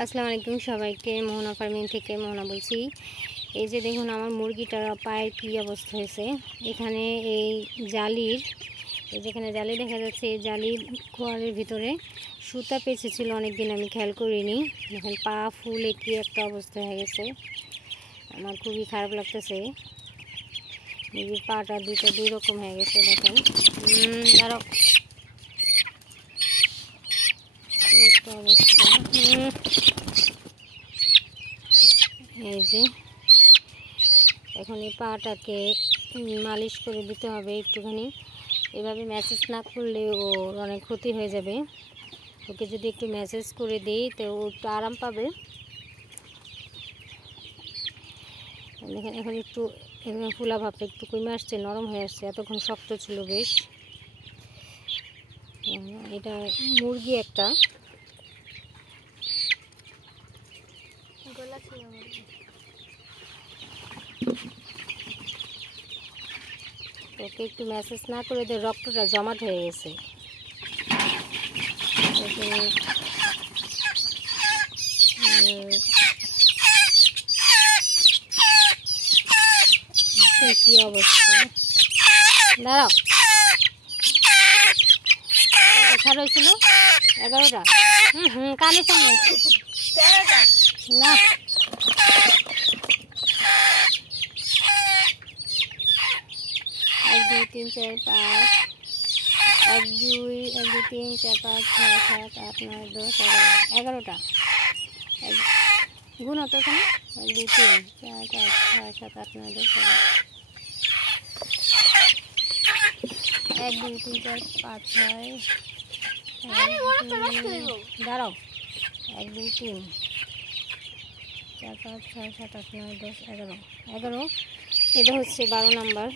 আসসালামু আলাইকুম সবাইকে। মোহনা ফার্মিং থেকে মোহনা বলছি। এই যে দেখুন আমার মুরগিটার পায়ের কী অবস্থা হয়েছে। এখানে এই জালির যেখানে জালি দেখা যাচ্ছে, এই জালির খোয়ারের ভিতরে সুতা পেঁচেছিল অনেকদিন, আমি খেয়াল করিনি। এখন পা ফুলে কী একটা অবস্থা হয়ে গেছে, আমার খুবই খারাপ লাগতেছে। মুরগির পাটা দুই রকম হয়ে গেছে দেখেন। দাঁড়াও, একটা অবস্থা। এই যে এখন এই পাটাকে মালিশ করে দিতে হবে একটুখানি। এভাবে ম্যাসেজ না করলে ওর অনেক ক্ষতি হয়ে যাবে। ওকে যদি একটু ম্যাসেজ করে দিই তো ও একটু আরাম পাবে। দেখেন এখন একটু ফুলা ভাবটা একটু কমে আসছে, নরম হয়ে আসছে। এতক্ষণ শক্ত ছিল বেশ। এটা মুরগি একটা, ওকে একটু ম্যাসেজ না করে দিয়ে রক্তটা জমাট হয়ে গেছে। কি অবস্থা, দাঁড়াও। ছাড় হয়েছিল 11টা। কানের সামনে না। 1 2 3 4 5 1 2 1 2 3 4 5 6 7 8 9 10 11টা গুণ হতো ওখানে। 1 2 3 4 5 6 7 8 9 10 1 2 3 4 5 6 দাঁড়াও 1 2 3 4 5 6 7 8 9 10 11 এটা হচ্ছে 12 নাম্বার।